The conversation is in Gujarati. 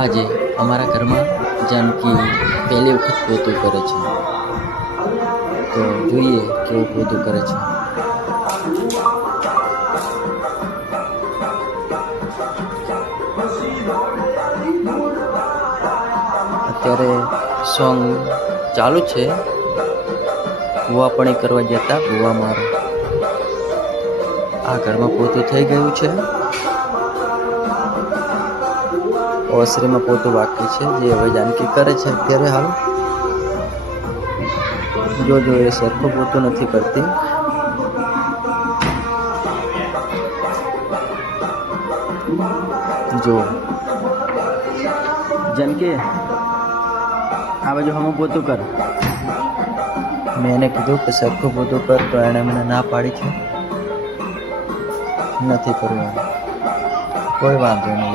આજે અમારા ઘરમાં જાનકી પહેલી વખત પોતું કરે છે, તો જોઈએ કેવું પોતું કરે છે. અત્યારે સોંગ ચાલુ છે. ભૂવાપણી કરવા જતા ભૂવા મારો. આ ઘરમાં પોતું થઈ ગયું છે. ઓસરીમાં પોતું બાકી છે, જે હવે જાનકી કરે છે. અત્યારે હાલ જો એ સરખું પોતું નથી કરતી. જો જાનકી આ બાજુ હમ પોતું કર. મેં એને કીધું કે સરખું પોતું કર, તો એણે મને ના પાડી છે, નથી કરવાનું. કોઈ વાંધો નહીં.